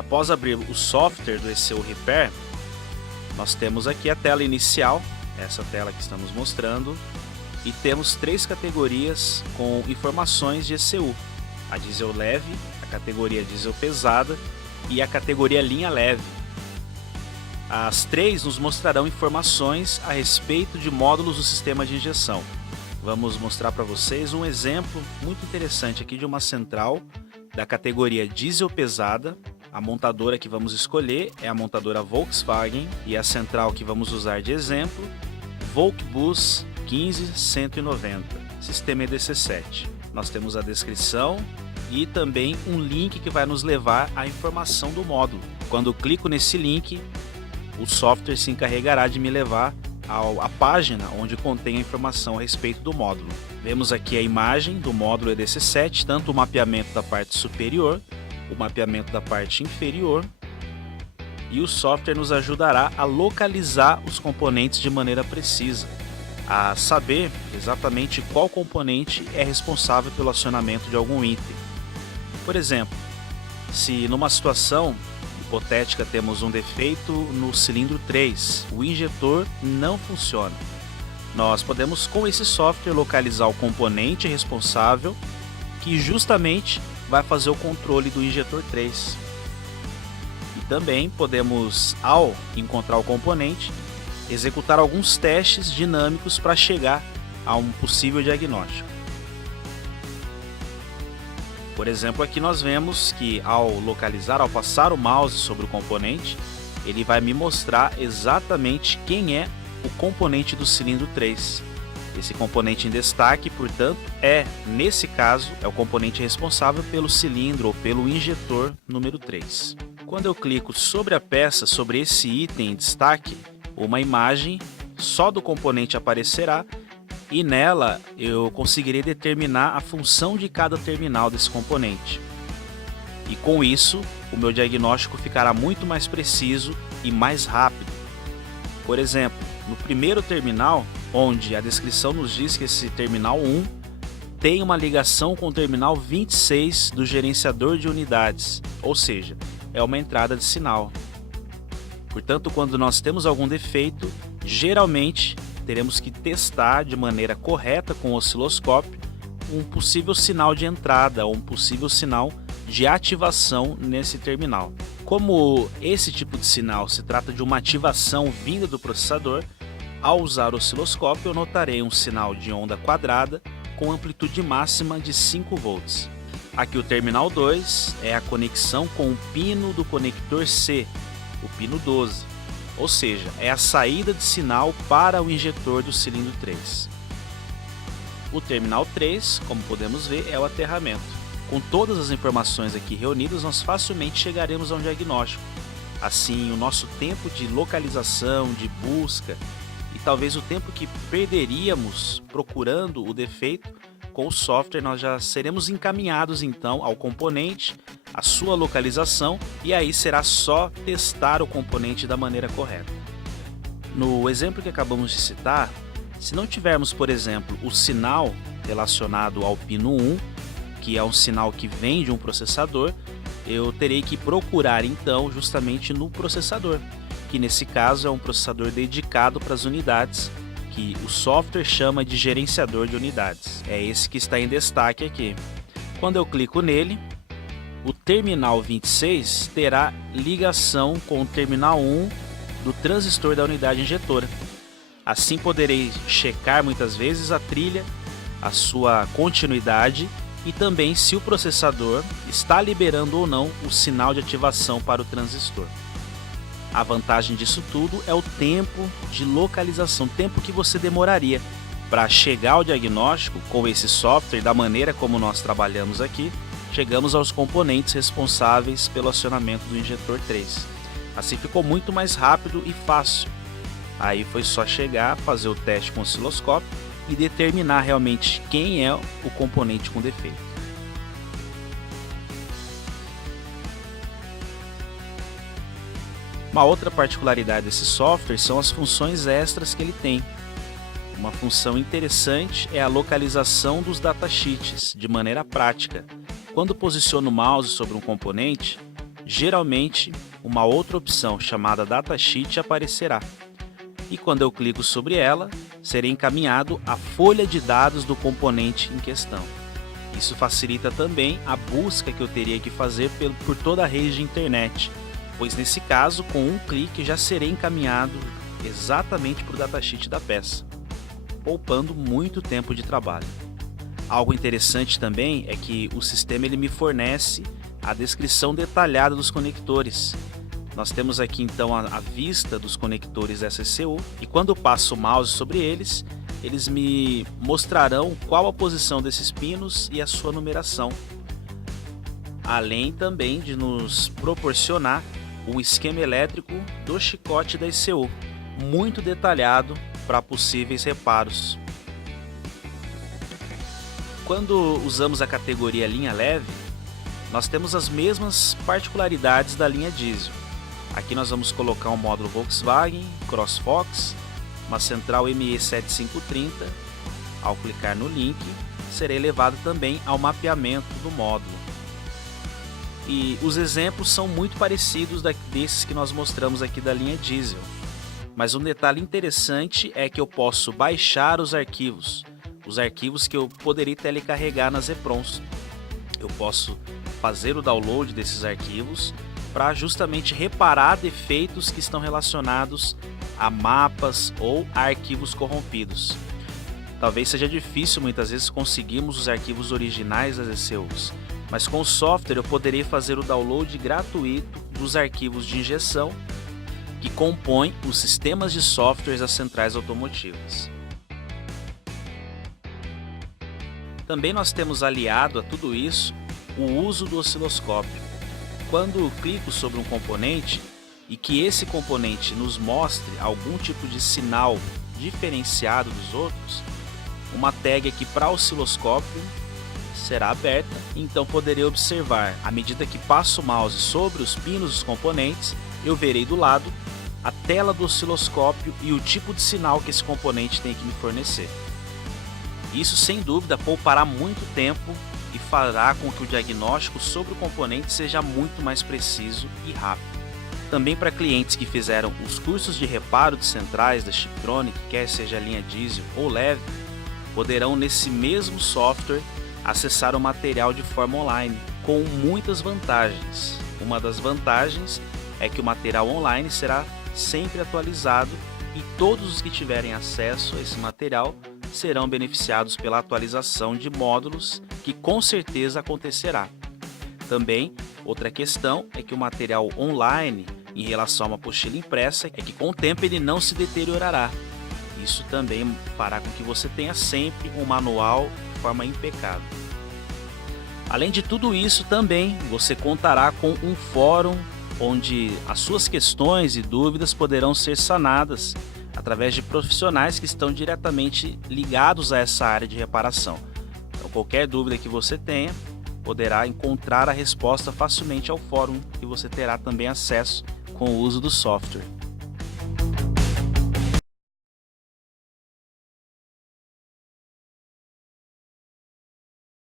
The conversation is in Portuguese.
Após abrir o software do ECU Repair, nós temos aqui a tela inicial, essa tela que estamos mostrando, e temos 3 categorias com informações de ECU: a diesel leve, a categoria diesel pesada e a categoria linha leve. As 3 nos mostrarão informações a respeito de módulos do sistema de injeção. Vamos mostrar para vocês um exemplo muito interessante aqui de uma central da categoria diesel pesada. A montadora que vamos escolher é a montadora Volkswagen e a central que vamos usar de exemplo, Volksbus 15190, sistema EDC7. Nós temos a descrição e também um link que vai nos levar à informação do módulo. Quando eu clico nesse link, o software se encarregará de me levar à página onde contém a informação a respeito do módulo. Vemos aqui a imagem do módulo EDC7, tanto o mapeamento da parte superior, o mapeamento da parte inferior, e o software nos ajudará a localizar os componentes de maneira precisa, a saber exatamente qual componente é responsável pelo acionamento de algum item. Por exemplo, se numa situação hipotética temos um defeito no cilindro 3, o injetor não funciona, nós podemos com esse software localizar o componente responsável que justamente vai fazer o controle do injetor 3. E também podemos, ao encontrar o componente, executar alguns testes dinâmicos para chegar a um possível diagnóstico. Por exemplo, aqui nós vemos que ao localizar, ao passar o mouse sobre o componente, ele vai me mostrar exatamente quem é o componente do cilindro 3. Esse componente em destaque, portanto, nesse caso, é o componente responsável pelo cilindro ou pelo injetor número 3. Quando eu clico sobre a peça, sobre esse item em destaque, uma imagem só do componente aparecerá e nela eu conseguirei determinar a função de cada terminal desse componente. E com isso, o meu diagnóstico ficará muito mais preciso e mais rápido. Por exemplo, no primeiro terminal, onde a descrição nos diz que esse terminal 1 tem uma ligação com o terminal 26 do gerenciador de unidades, ou seja, é uma entrada de sinal. Portanto, quando nós temos algum defeito, geralmente teremos que testar de maneira correta com o osciloscópio um possível sinal de entrada ou um possível sinal de ativação nesse terminal. Como esse tipo de sinal se trata de uma ativação vinda do processador, ao usar o osciloscópio eu notarei um sinal de onda quadrada com amplitude máxima de 5 volts. Aqui o terminal 2 é a conexão com o pino do conector C, o pino 12, ou seja, é a saída de sinal para o injetor do cilindro 3. O terminal 3, como podemos ver, é o aterramento. Com todas as informações aqui reunidas, nós facilmente chegaremos a um diagnóstico. Assim, o nosso tempo de localização, de busca e talvez o tempo que perderíamos procurando o defeito, com o software nós já seremos encaminhados então ao componente, a sua localização, e aí será só testar o componente da maneira correta. No exemplo que acabamos de citar, se não tivermos, por exemplo, o sinal relacionado ao pino 1, que é um sinal que vem de um processador, eu terei que procurar então justamente no processador, que nesse caso é um processador dedicado para as unidades, que o software chama de gerenciador de unidades. É esse que está em destaque aqui. Quando eu clico nele, o terminal 26 terá ligação com o terminal 1 do transistor da unidade injetora. Assim poderei checar muitas vezes a trilha, a sua continuidade e também se o processador está liberando ou não o sinal de ativação para o transistor. A vantagem disso tudo é o tempo de localização, tempo que você demoraria para chegar ao diagnóstico com esse software. Da maneira como nós trabalhamos aqui, chegamos aos componentes responsáveis pelo acionamento do injetor 3. Assim ficou muito mais rápido e fácil. Aí foi só chegar, fazer o teste com o osciloscópio e determinar realmente quem é o componente com defeito. Uma outra particularidade desse software são as funções extras que ele tem. Uma função interessante é a localização dos datasheets de maneira prática. Quando posiciono o mouse sobre um componente, geralmente uma outra opção chamada Datasheet aparecerá. E quando eu clico sobre ela, serei encaminhado à folha de dados do componente em questão. Isso facilita também a busca que eu teria que fazer por toda a rede de internet, pois nesse caso, com um clique já serei encaminhado exatamente para o datasheet da peça, poupando muito tempo de trabalho. Algo interessante também é que o sistema me fornece a descrição detalhada dos conectores. Nós temos aqui então a vista dos conectores SCU e quando eu passo o mouse sobre eles, eles me mostrarão qual a posição desses pinos e a sua numeração. Além também de nos proporcionar o esquema elétrico do chicote da ECU, muito detalhado para possíveis reparos. Quando usamos a categoria linha leve, nós temos as mesmas particularidades da linha diesel. Aqui nós vamos colocar um módulo Volkswagen, CrossFox, uma central ME7530. Ao clicar no link, serei levado também ao mapeamento do módulo. E os exemplos são muito parecidos desses que nós mostramos aqui da linha diesel. Mas um detalhe interessante é que eu posso baixar os arquivos que eu poderia telecarregar nas EPROMs. Eu posso fazer o download desses arquivos para justamente reparar defeitos que estão relacionados a mapas ou a arquivos corrompidos. Talvez seja difícil muitas vezes conseguirmos os arquivos originais das ECUs, mas com o software eu poderei fazer o download gratuito dos arquivos de injeção que compõem os sistemas de softwares das centrais automotivas. Também nós temos aliado a tudo isso o uso do osciloscópio. Quando clico sobre um componente e que esse componente nos mostre algum tipo de sinal diferenciado dos outros, uma tag aqui para osciloscópio será aberta, então poderei observar, à medida que passo o mouse sobre os pinos dos componentes, eu verei do lado a tela do osciloscópio e o tipo de sinal que esse componente tem que me fornecer. Isso sem dúvida poupará muito tempo e fará com que o diagnóstico sobre o componente seja muito mais preciso e rápido. Também para clientes que fizeram os cursos de reparo de centrais da Chiptronic, quer seja linha diesel ou leve, poderão nesse mesmo software acessar o material de forma online, com muitas vantagens. Uma das vantagens é que o material online será sempre atualizado e todos os que tiverem acesso a esse material serão beneficiados pela atualização de módulos que com certeza acontecerá. Também, outra questão é que o material online em relação a uma apostila impressa é que com o tempo ele não se deteriorará. Isso também fará com que você tenha sempre um manual de forma impecável. Além de tudo isso, também você contará com um fórum onde as suas questões e dúvidas poderão ser sanadas através de profissionais que estão diretamente ligados a essa área de reparação. Então, qualquer dúvida que você tenha, poderá encontrar a resposta facilmente ao fórum, que você terá também acesso com o uso do software.